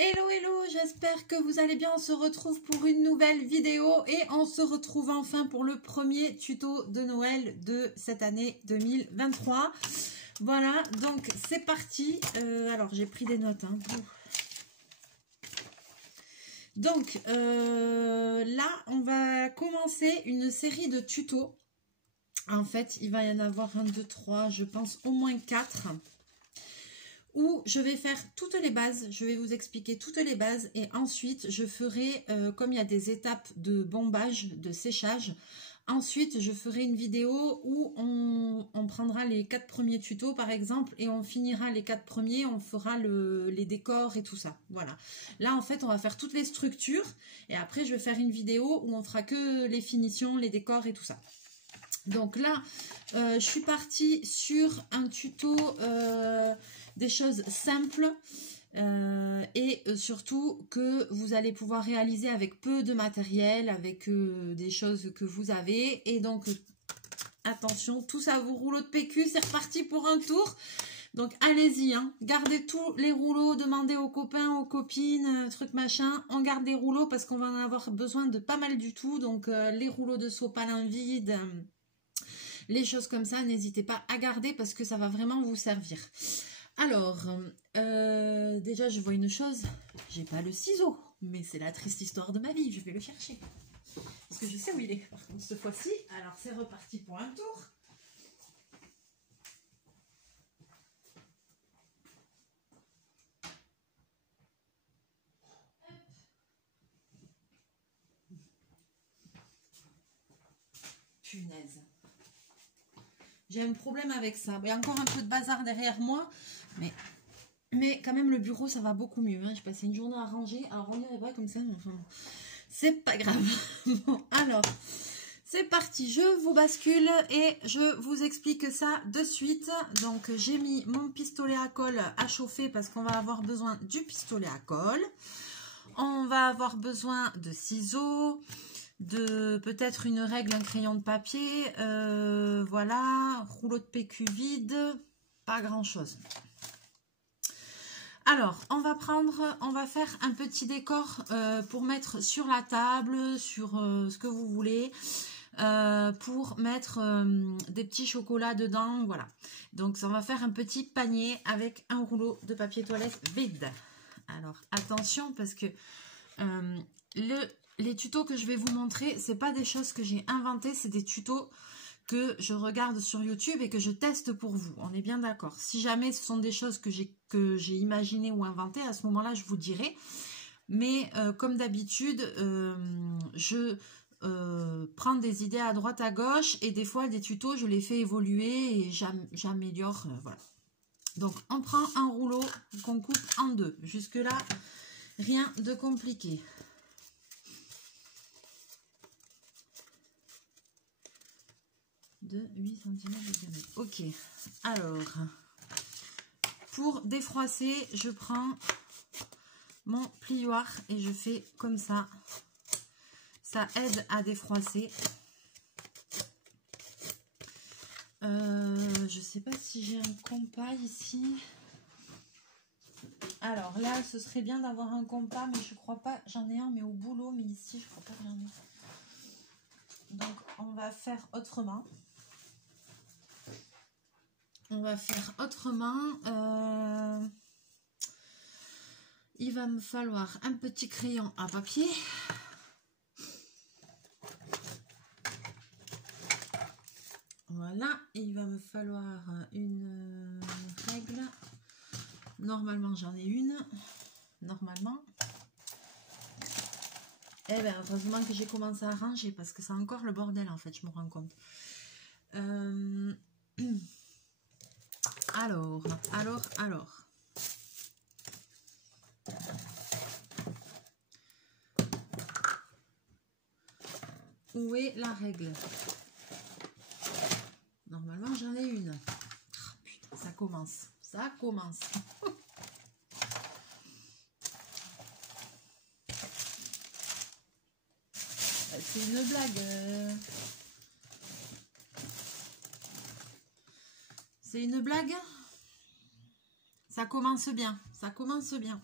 Hello hello, j'espère que vous allez bien. On se retrouve pour une nouvelle vidéo et on se retrouve enfin pour le premier tuto de Noël de cette année 2023. Voilà, donc c'est parti. Alors j'ai pris des notes. Donc là, on va commencer une série de tutos. En fait, il va y en avoir 1, 2, 3, je pense au moins 4. Où je vais faire toutes les bases, je vais vous expliquer toutes les bases et ensuite je ferai, comme il y a des étapes de bombage, de séchage, ensuite je ferai une vidéo où on prendra les 4 premiers tutos par exemple et on finira les 4 premiers, on fera les décors et tout ça, voilà. Là en fait on va faire toutes les structures et après je vais faire une vidéo où on fera que les finitions, les décors et tout ça. Donc là, je suis partie sur un tuto des choses simples et surtout que vous allez pouvoir réaliser avec peu de matériel, avec des choses que vous avez. Et donc, attention, tous à vos rouleaux de PQ, c'est reparti pour un tour. Donc, allez-y, hein, gardez tous les rouleaux, demandez aux copains, aux copines, truc machin. On garde les rouleaux parce qu'on va en avoir besoin de pas mal du tout. Donc, les rouleaux de sopalin vide... les choses comme ça, n'hésitez pas à garder parce que ça va vraiment vous servir. Alors, déjà je vois une chose, j'ai pas le ciseau, mais c'est la triste histoire de ma vie, je vais le chercher. Parce que je sais où il est, par contre, cette fois-ci. Alors c'est reparti pour un tour. Punaise. J'ai un problème avec ça. Il y a encore un peu de bazar derrière moi, mais quand même le bureau ça va beaucoup mieux. Hein. J'ai passé une journée à ranger. Alors on dirait pas comme ça, mais enfin, c'est pas grave. Bon, alors c'est parti. Je vous bascule et je vous explique ça de suite. Donc j'ai mis mon pistolet à colle à chauffer parce qu'on va avoir besoin du pistolet à colle. On va avoir besoin de ciseaux, de peut-être une règle, un crayon de papier, voilà, rouleau de PQ vide, pas grand chose. Alors on va faire un petit décor pour mettre sur la table, sur ce que vous voulez, pour mettre des petits chocolats dedans, voilà. Donc on va faire un petit panier avec un rouleau de papier toilette vide. Alors attention parce que les tutos que je vais vous montrer, c'est pas des choses que j'ai inventées, c'est des tutos que je regarde sur YouTube et que je teste pour vous. On est bien d'accord. Si jamais ce sont des choses que j'ai imaginées ou inventées, à ce moment-là, je vous dirai. Mais comme d'habitude, je prends des idées à droite à gauche et des fois, des tutos, je les fais évoluer et j'améliore. Voilà. Donc, on prend un rouleau qu'on coupe en deux. Jusque-là, rien de compliqué. De 8 cm de diamètre. Ok, alors pour défroisser, je prends mon plioir et je fais comme ça. Ça aide à défroisser. Je sais pas si j'ai un compas ici. Alors là, ce serait bien d'avoir un compas, mais je crois pas. J'en ai un, mais au boulot, mais ici, je crois pas que j'en ai. Donc, on va faire autrement. On va faire autrement. Il va me falloir un petit crayon à papier. Voilà. Et il va me falloir une règle. Normalement, j'en ai une. Normalement. Eh bien, heureusement que j'ai commencé à ranger parce que c'est encore le bordel, en fait, je me rends compte. Alors. Où est la règle? Normalement, j'en ai une. Oh, putain, ça commence. Ça commence. C'est une blague. C'est une blague. Ça commence bien. Ça commence bien.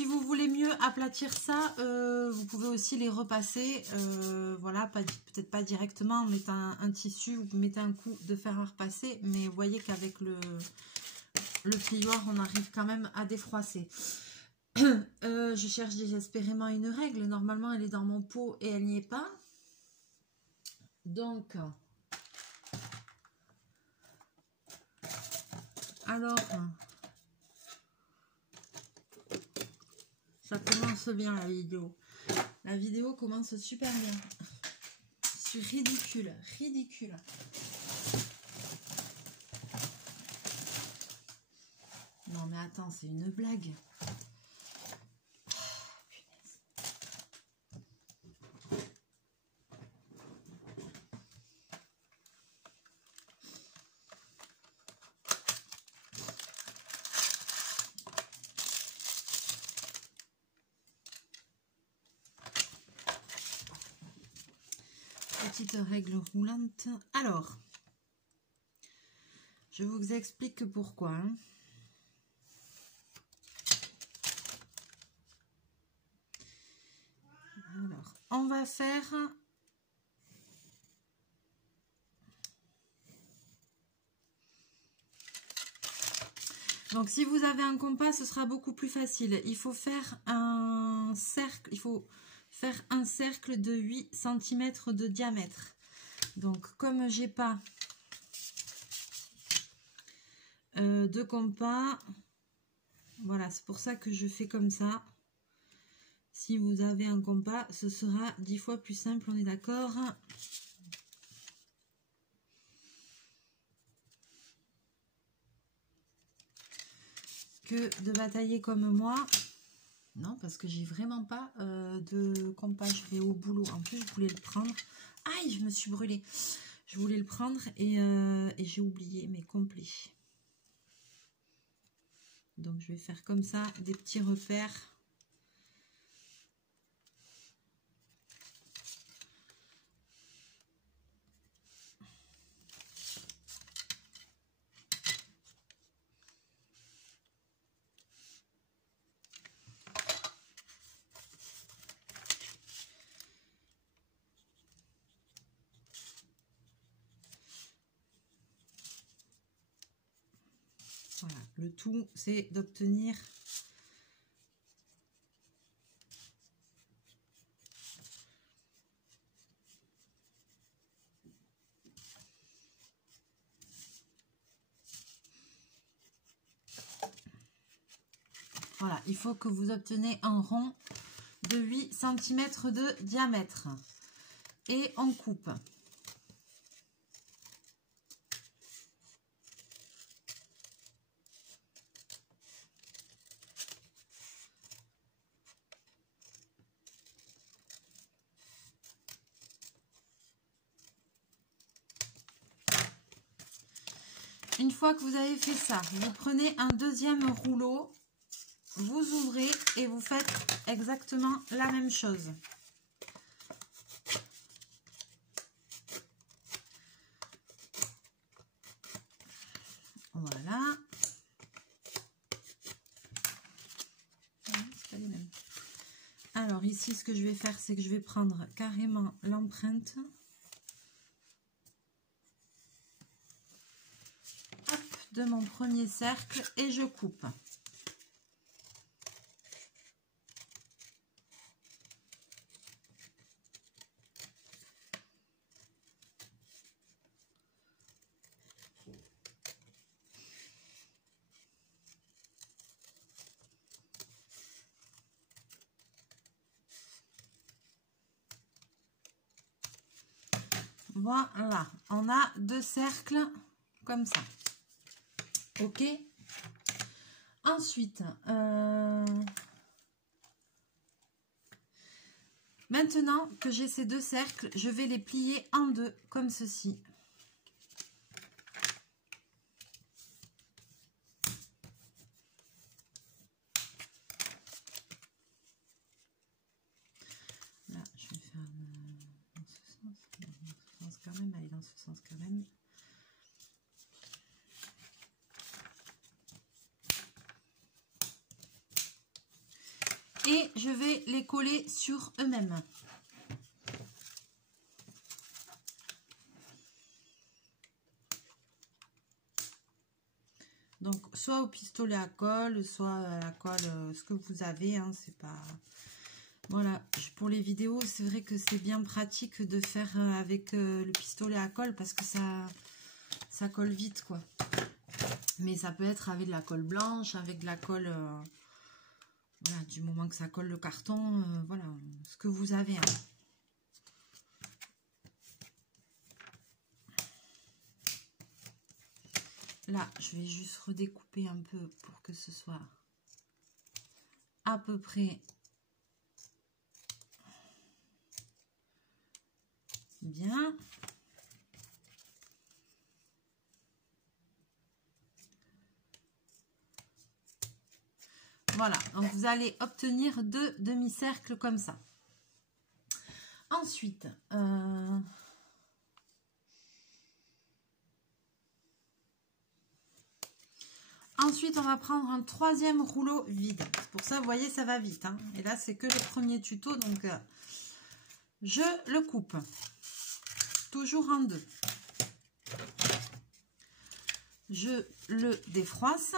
Si vous voulez mieux aplatir ça, vous pouvez aussi les repasser. Voilà, peut-être pas directement en mettant un tissu, vous mettez un coup de fer à repasser, mais vous voyez qu'avec le plioir, on arrive quand même à défroisser. Je cherche désespérément une règle. Normalement, elle est dans mon pot et elle n'y est pas. Donc, alors, ça commence bien la vidéo. La vidéo commence super bien. C'est ridicule, ridicule. Non mais attends, c'est une blague. Petite règle roulante. Alors, je vous explique pourquoi. Alors, on va faire... Donc, si vous avez un compas, ce sera beaucoup plus facile. Il faut faire un cercle, de 8 cm de diamètre. Donc, comme j'ai pas de compas, voilà, c'est pour ça que je fais comme ça. Si vous avez un compas, ce sera 10 fois plus simple, on est d'accord? Que de batailler comme moi. Non, parce que j'ai vraiment pas de compas. Je vais au boulot. En plus, je voulais le prendre. Aïe, je me suis brûlée. Je voulais le prendre et j'ai oublié, mais complet. Donc, je vais faire comme ça, des petits repères. Voilà, le tout, c'est d'obtenir voilà, il faut que vous obtenez un rond de 8 cm de diamètre. Et on coupe. Une fois que vous avez fait ça, vous prenez un deuxième rouleau, vous ouvrez et vous faites exactement la même chose. Voilà. C'est pas les mêmes. Alors ici, ce que je vais faire, c'est que je vais prendre carrément l'empreinte. De mon premier cercle et je coupe. Voilà, on a deux cercles comme ça. Ok. Ensuite, maintenant que j'ai ces deux cercles, je vais les plier en deux comme ceci. Là, je vais faire dans ce sens quand même, aller dans ce sens quand même. et je vais les coller sur eux-mêmes. Donc, soit au pistolet à colle, soit à la colle, ce que vous avez, hein, c'est pas... Voilà, pour les vidéos, c'est vrai que c'est bien pratique de faire avec le pistolet à colle parce que ça colle vite, quoi. Mais ça peut être avec de la colle blanche, avec de la colle... voilà, du moment que ça colle le carton, voilà, ce que vous avez, hein. Là, je vais juste redécouper un peu pour que ce soit à peu près bien. Voilà, donc vous allez obtenir 2 demi-cercles comme ça. Ensuite, on va prendre un 3e rouleau vide. Pour ça, vous voyez, ça va vite, hein. Et là, c'est que le premier tuto, donc je le coupe. Toujours en 2. Je le défroisse.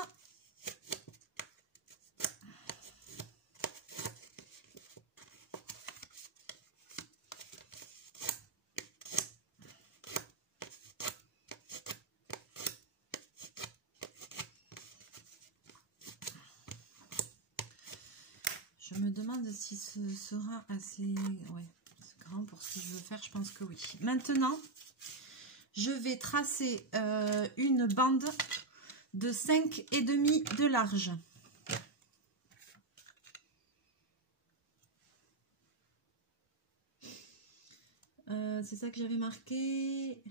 Je me demande si ce sera assez grand pour ce que je veux faire. Je pense que oui. Maintenant, je vais tracer une bande de 5,5 de large. C'est ça que j'avais marqué.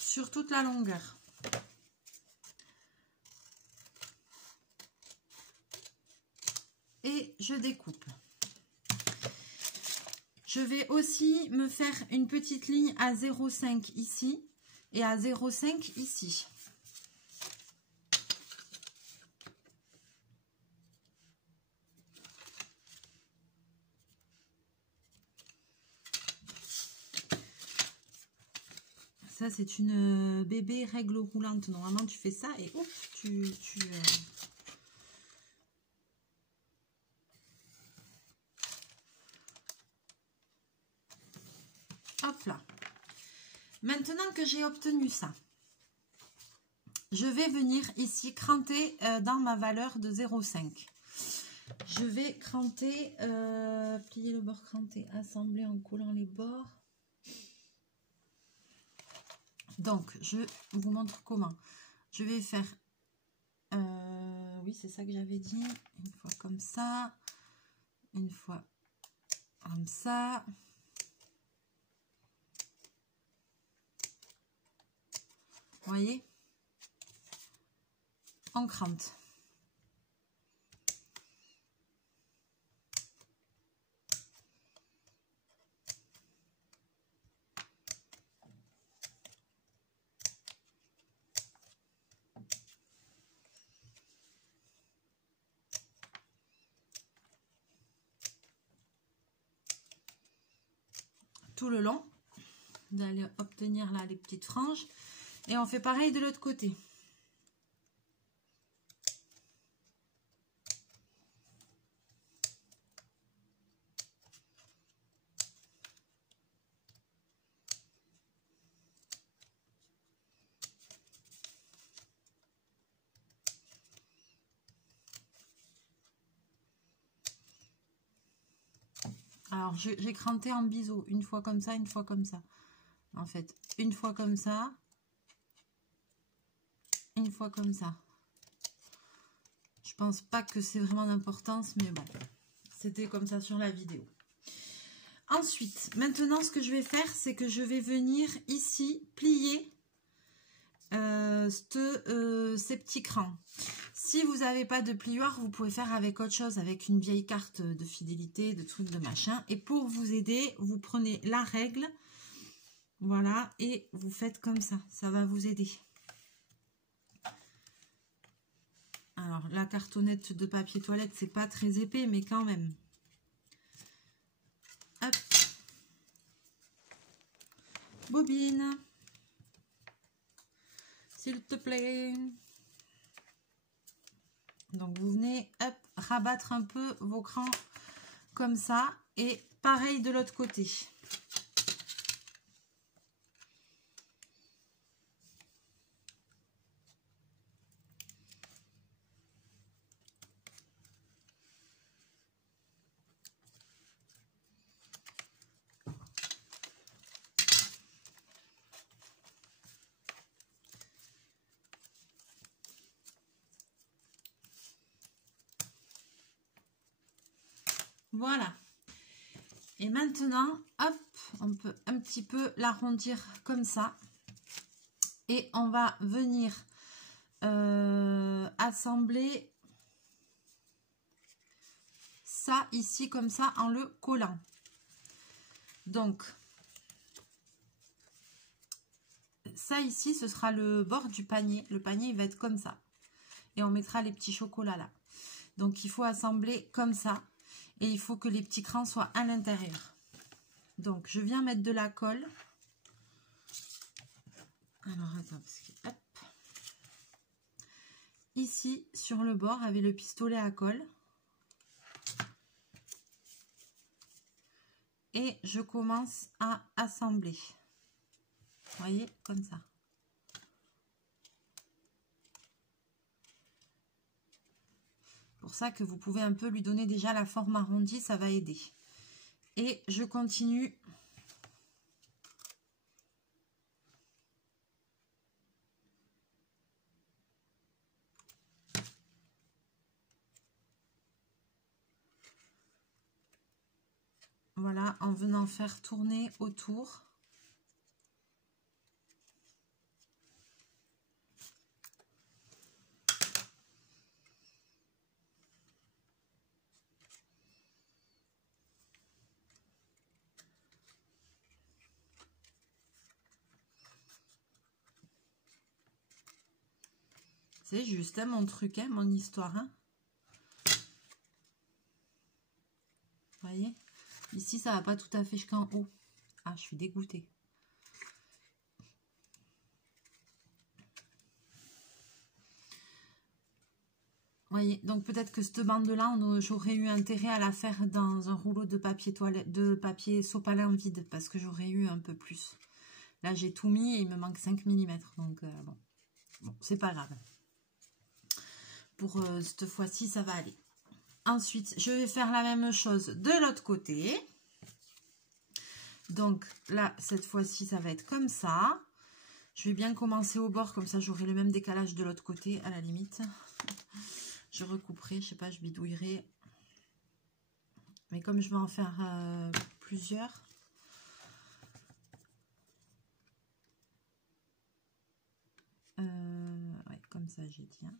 Sur toute la longueur. Et je découpe. Je vais aussi me faire une petite ligne à 0,5 ici et à 0,5 ici. Ça, c'est une bébé règle roulante. Normalement, tu fais ça et ouf, hop là. Maintenant que j'ai obtenu ça, je vais venir ici cranter dans ma valeur de 0,5. Je vais cranter, plier le bord cranté, assembler en collant les bords. Donc, je vous montre comment. Je vais faire, oui, c'est ça que j'avais dit, une fois comme ça, une fois comme ça. Vous voyez? On crante. Tout le long, vous allez obtenir là les petites franges et on fait pareil de l'autre côté. Alors, j'ai cranté en biseau, une fois comme ça, une fois comme ça. En fait, une fois comme ça, une fois comme ça. Je pense pas que c'est vraiment d'importance, mais bon, c'était comme ça sur la vidéo. Ensuite, maintenant, ce que je vais faire, c'est que je vais venir ici plier ces petits crans. Si vous n'avez pas de plioir, vous pouvez faire avec autre chose, avec une vieille carte de fidélité, de trucs de machin. Et pour vous aider, vous prenez la règle, voilà, et vous faites comme ça va vous aider. Alors, la cartonnette de papier toilette, c'est pas très épais, mais quand même. Hop. Bobine. S'il te plaît. Donc, vous venez, hop, rabattre un peu vos crans comme ça. Et pareil de l'autre côté. Voilà. Et maintenant, hop, on peut un petit peu l'arrondir comme ça. Et on va venir assembler ça ici comme ça en le collant. Donc, ça ici, ce sera le bord du panier. Le panier, il va être comme ça. Et on mettra les petits chocolats là. Donc, il faut assembler comme ça. Et il faut que les petits crans soient à l'intérieur. Donc, je viens mettre de la colle. Alors, attends, parce que, hop. Ici, sur le bord, avec le pistolet à colle. Et je commence à assembler. Vous voyez, comme ça. Pour ça que vous pouvez un peu lui donner déjà la forme arrondie, ça va aider. Et je continue. Voilà, en venant faire tourner autour. C'est juste hein, mon truc, hein, mon histoire. Hein. Vous voyez? Ici, ça va pas tout à fait jusqu'en haut. Ah, je suis dégoûtée. Vous voyez, donc peut-être que cette bande-là, j'aurais eu intérêt à la faire dans un rouleau de papier toilette, de papier sopalin vide, parce que j'aurais eu un peu plus. Là, j'ai tout mis et il me manque 5 mm, donc bon c'est pas grave. Pour cette fois-ci, ça va aller. Ensuite, je vais faire la même chose de l'autre côté. Donc là, cette fois-ci, ça va être comme ça. Je vais bien commencer au bord, comme ça j'aurai le même décalage de l'autre côté, à la limite. Je recouperai, je sais pas, je bidouillerai. Mais comme je vais en faire plusieurs. Ouais, comme ça, j'ai dit. Hein.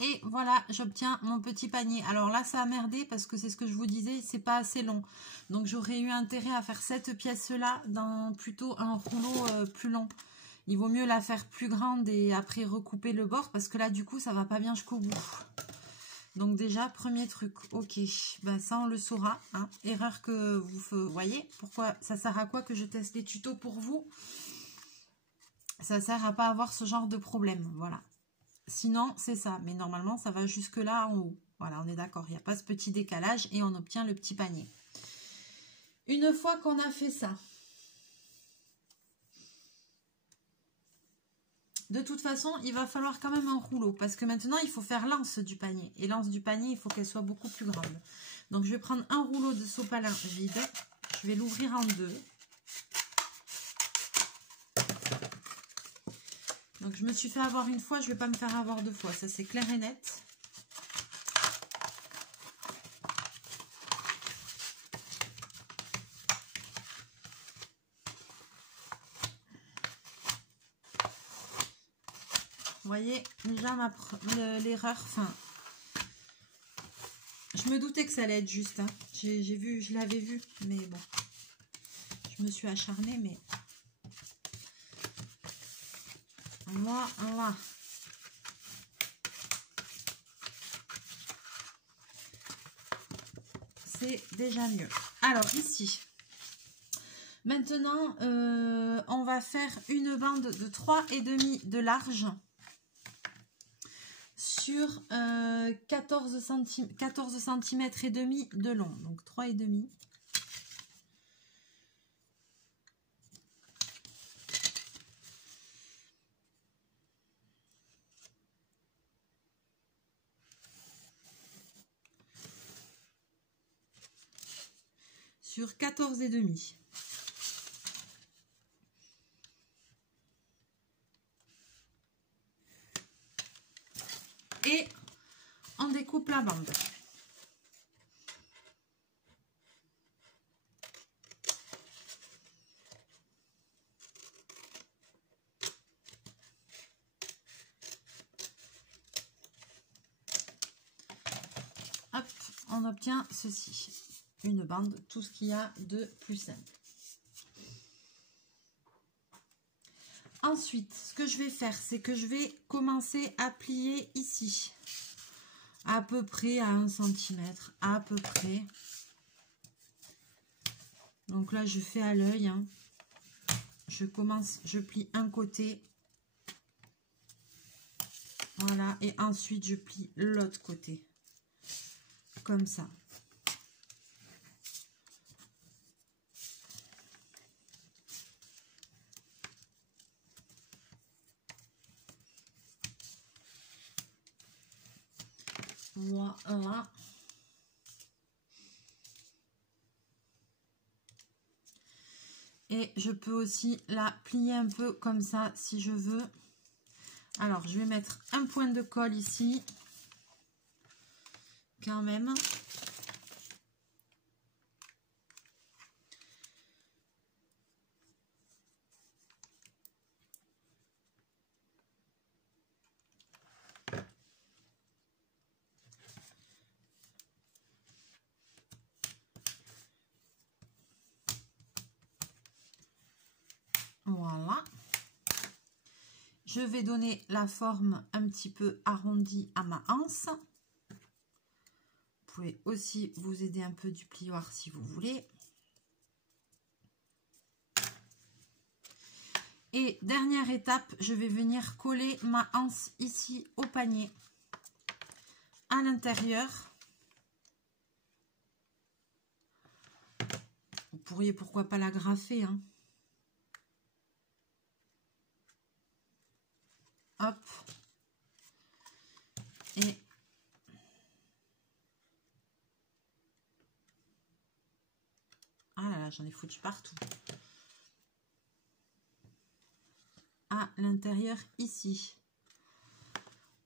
Et voilà, j'obtiens mon petit panier. Alors là, ça a merdé parce que c'est ce que je vous disais, c'est pas assez long. Donc j'aurais eu intérêt à faire cette pièce-là dans plutôt un rouleau plus long. Il vaut mieux la faire plus grande et après recouper le bord parce que là, du coup, ça va pas bien jusqu'au bout. Donc déjà, premier truc, ok, ben, ça on le saura. Hein. Erreur que vous voyez. Pourquoi ça sert à quoi que je teste les tutos pour vous? Ça sert à pas avoir ce genre de problème, voilà. Sinon, c'est ça. Mais normalement, ça va jusque là en haut. Voilà, on est d'accord. Il n'y a pas ce petit décalage et on obtient le petit panier. Une fois qu'on a fait ça, De toute façon, il va falloir quand même un rouleau parce que maintenant, il faut faire l'anse du panier. Et l'anse du panier, il faut qu'elle soit beaucoup plus grande. Donc, je vais prendre un rouleau de sopalin vide. Je vais l'ouvrir en deux. Donc, je me suis fait avoir une fois, je ne vais pas me faire avoir deux fois. Ça, c'est clair et net. Vous voyez, déjà l'erreur, enfin, je me doutais que ça allait être juste, hein. J'ai vu, je l'avais vu, mais bon, je me suis acharnée, mais voilà. C'est déjà mieux. Alors ici, maintenant, on va faire une bande de 3,5 de large sur 14 cm et demi de long, donc 3,5. Sur 14,5. Et on découpe la bande. Hop, on obtient ceci. Une bande, tout ce qu'il y a de plus simple. Ensuite, ce que je vais faire, c'est que je vais commencer à plier ici. À peu près à 1 cm, à peu près. Donc là, je fais à l'œil. Hein. Je plie un côté. Voilà, et ensuite je plie l'autre côté. Comme ça. Voilà. Et je peux aussi la plier un peu comme ça si je veux. Alors, je vais mettre un point de colle ici. Quand même. Voilà. Je vais donner la forme un petit peu arrondie à ma anse. Vous pouvez aussi vous aider un peu du plioir si vous voulez. Et dernière étape, je vais venir coller ma anse ici au panier, à l'intérieur. Vous pourriez pourquoi pas l'agrafer, hein. Hop. Et ah là là, j'en ai foutu partout. À l'intérieur ici.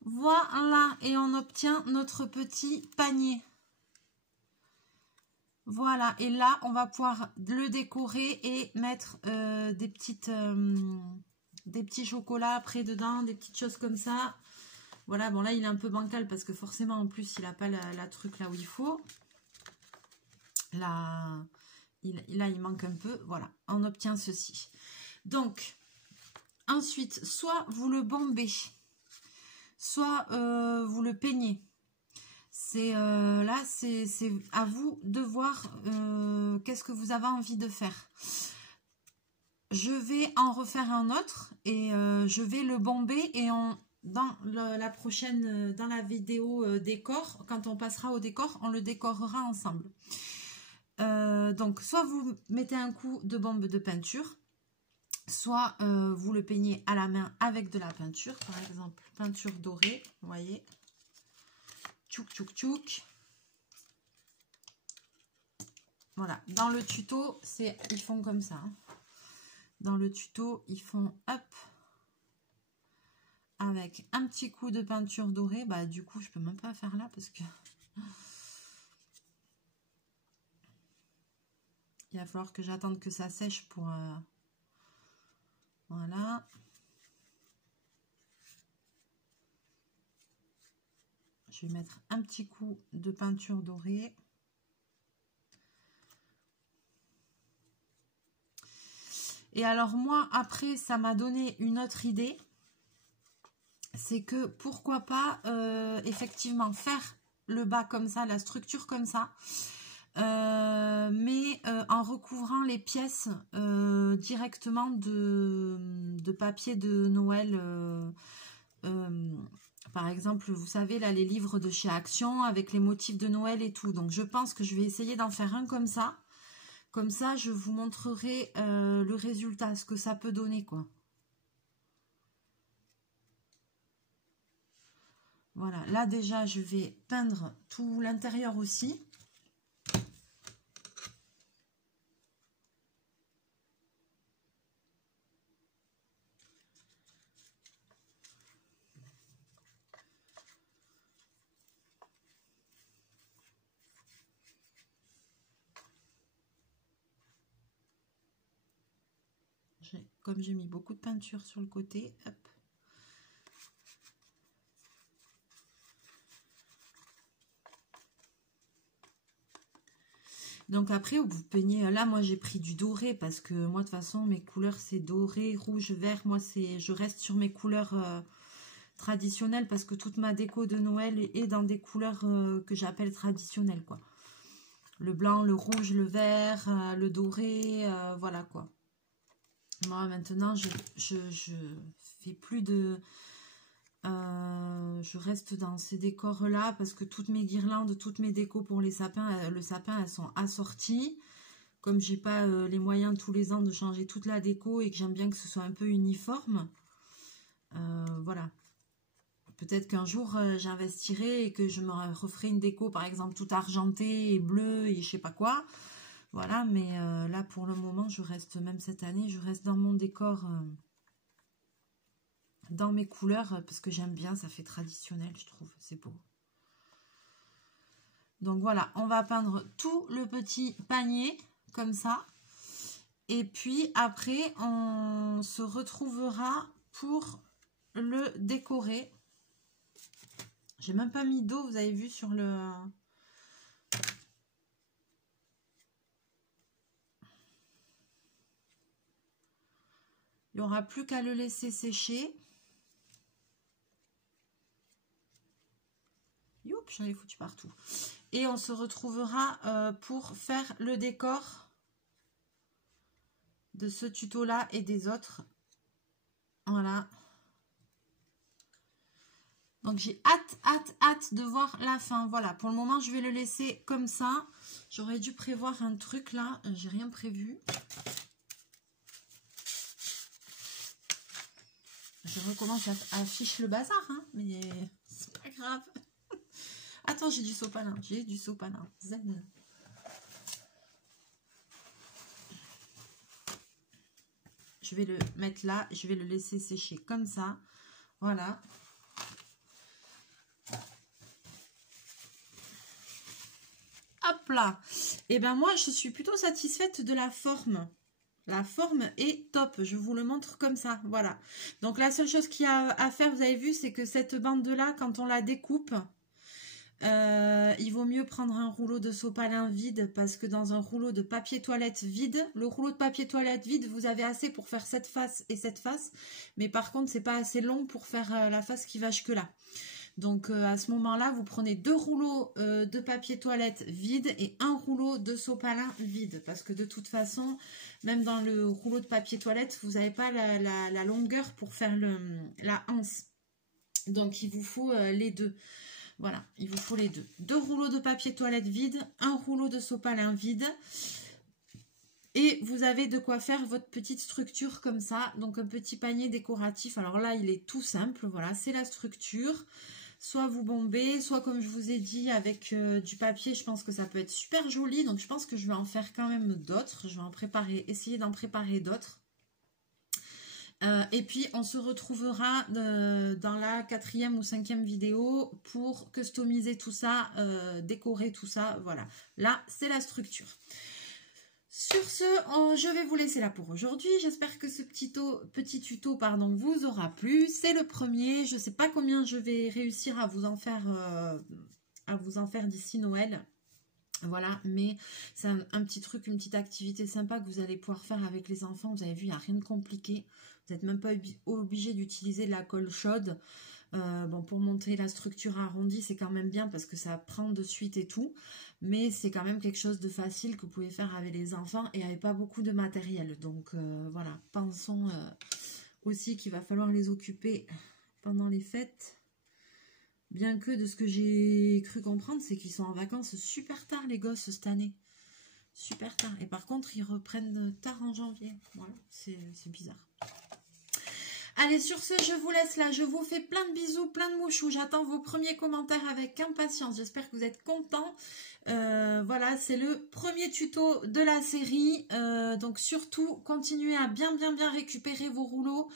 Voilà, et on obtient notre petit panier. Voilà, et là, on va pouvoir le décorer et mettre des petits chocolats après dedans, des petites choses comme ça. Voilà, bon là, il est un peu bancal parce que forcément, en plus, il n'a pas la truc là où il faut. Là, il manque un peu. Voilà, on obtient ceci. Donc, ensuite, soit vous le bombez, soit vous le peignez. C'est là, c'est à vous de voir qu'est-ce que vous avez envie de faire. Je vais en refaire un autre et je vais le bomber et dans la prochaine, dans la vidéo décor, quand on passera au décor, on le décorera ensemble. Donc, soit vous mettez un coup de bombe de peinture, soit vous le peignez à la main avec de la peinture, par exemple peinture dorée, vous voyez, tchouk tchouk tchouk. Voilà, dans le tuto, ils font comme ça. Hein. Dans le tuto, ils font hop, avec un petit coup de peinture dorée. Bah du coup, je peux même pas faire là parce que il va falloir que j'attende que ça sèche pour voilà. Je vais mettre un petit coup de peinture dorée. Et alors moi, après, ça m'a donné une autre idée. C'est que pourquoi pas, effectivement, faire le bas comme ça, la structure comme ça. Mais en recouvrant les pièces directement de papier de Noël. Par exemple, vous savez, là, les livres de chez Action avec les motifs de Noël et tout. Donc, je pense que je vais essayer d'en faire un comme ça. Comme ça, je vous montrerai le résultat, ce que ça peut donner, quoi. Voilà, là, déjà, je vais peindre tout l'intérieur aussi. Comme j'ai mis beaucoup de peinture sur le côté, hop. Donc après, vous peignez, là moi j'ai pris du doré parce que moi de toute façon mes couleurs c'est doré, rouge, vert. Moi je reste sur mes couleurs traditionnelles parce que toute ma déco de Noël est dans des couleurs que j'appelle traditionnelles, quoi. Le blanc, le rouge, le vert, le doré, voilà quoi. Moi maintenant je fais plus de... je reste dans ces décors là parce que toutes mes guirlandes, toutes mes décos pour les sapins, le sapin, elles sont assorties. Comme j'ai pas les moyens tous les ans de changer toute la déco et que j'aime bien que ce soit un peu uniforme, voilà. Peut-être qu'un jour j'investirai et que je me referai une déco par exemple toute argentée et bleue et je sais pas quoi. Voilà, mais là pour le moment je reste, même cette année, je reste dans mon décor, dans mes couleurs parce que j'aime bien, ça fait traditionnel, je trouve, c'est beau. Donc voilà, on va peindre tout le petit panier comme ça. Et puis après, on se retrouvera pour le décorer. J'ai même pas mis d'eau, vous avez vu sur le... Il n'y aura plus qu'à le laisser sécher. Youp, j'en ai foutu partout. Et on se retrouvera pour faire le décor de ce tuto-là et des autres. Voilà. Donc j'ai hâte de voir la fin. Voilà, pour le moment, je vais le laisser comme ça. J'aurais dû prévoir un truc là. J'ai rien prévu. Je recommence à afficher le bazar, hein, mais c'est pas grave. Attends, j'ai du sopalin. J'ai du sopalin. Zen. Je vais le mettre là. Je vais le laisser sécher comme ça. Voilà. Hop là. Et ben moi, je suis plutôt satisfaite de la forme. La forme est top, je vous le montre comme ça, voilà. Donc la seule chose qu'il y a à faire, vous avez vu, c'est que cette bande-là, quand on la découpe, il vaut mieux prendre un rouleau de sopalin vide parce que dans un rouleau de papier toilette vide, le rouleau de papier toilette vide, vous avez assez pour faire cette face et cette face. Mais par contre, c'est pas assez long pour faire la face qui va jusque là. Donc à ce moment-là, vous prenez 2 rouleaux de papier toilette vide et un rouleau de sopalin vide. Parce que de toute façon, même dans le rouleau de papier toilette, vous n'avez pas la longueur pour faire la anse. Donc il vous faut les deux. Voilà, il vous faut les deux. 2 rouleaux de papier toilette vide, un rouleau de sopalin vide. Et vous avez de quoi faire votre petite structure comme ça. Donc un petit panier décoratif. Alors là, il est tout simple. Voilà, c'est la structure. Soit vous bombez, soit comme je vous ai dit, avec du papier, je pense que ça peut être super joli. Donc je pense que je vais en faire quand même d'autres. Je vais en préparer, essayer d'en préparer d'autres. Et puis on se retrouvera dans la 4e ou 5e vidéo pour customiser tout ça, décorer tout ça. Voilà, là c'est la structure. Sur ce, je vais vous laisser là pour aujourd'hui. J'espère que ce petit tuto vous aura plu. C'est le premier. Je ne sais pas combien je vais réussir à vous en faire d'ici Noël. Voilà, mais c'est un petit truc, une petite activité sympa que vous allez pouvoir faire avec les enfants. Vous avez vu, il n'y a rien de compliqué. Vous n'êtes même pas obligé d'utiliser de la colle chaude. Bon, pour monter la structure arrondie, c'est quand même bien parce que ça prend de suite et tout. Mais c'est quand même quelque chose de facile que vous pouvez faire avec les enfants et avec pas beaucoup de matériel. Donc voilà, pensons aussi qu'il va falloir les occuper pendant les fêtes. Bien que de ce que j'ai cru comprendre, c'est qu'ils sont en vacances super tard les gosses cette année. Super tard. Et par contre, ils reprennent tard en janvier. Voilà, c'est bizarre. Allez, sur ce, je vous laisse là. Je vous fais plein de bisous, plein de mouchous. J'attends vos premiers commentaires avec impatience. J'espère que vous êtes contents. Voilà, c'est le premier tuto de la série. Donc surtout, continuez à bien récupérer vos rouleaux.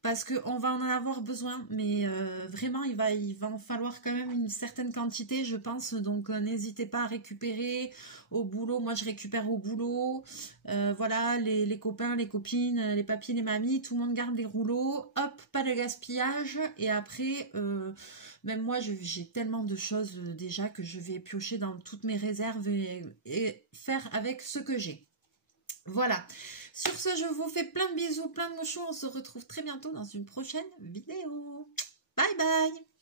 Parce qu'on va en avoir besoin, mais vraiment, il va en falloir quand même une certaine quantité, je pense. Donc, n'hésitez pas à récupérer au boulot. Moi, je récupère au boulot. Voilà, les copains, les copines, les papis, les mamies, tout le monde garde les rouleaux. Hop, pas de gaspillage. Et après, même moi, j'ai tellement de choses déjà que je vais piocher dans toutes mes réserves et faire avec ce que j'ai. Voilà. Sur ce, je vous fais plein de bisous, plein de mouchons. On se retrouve très bientôt dans une prochaine vidéo. Bye bye!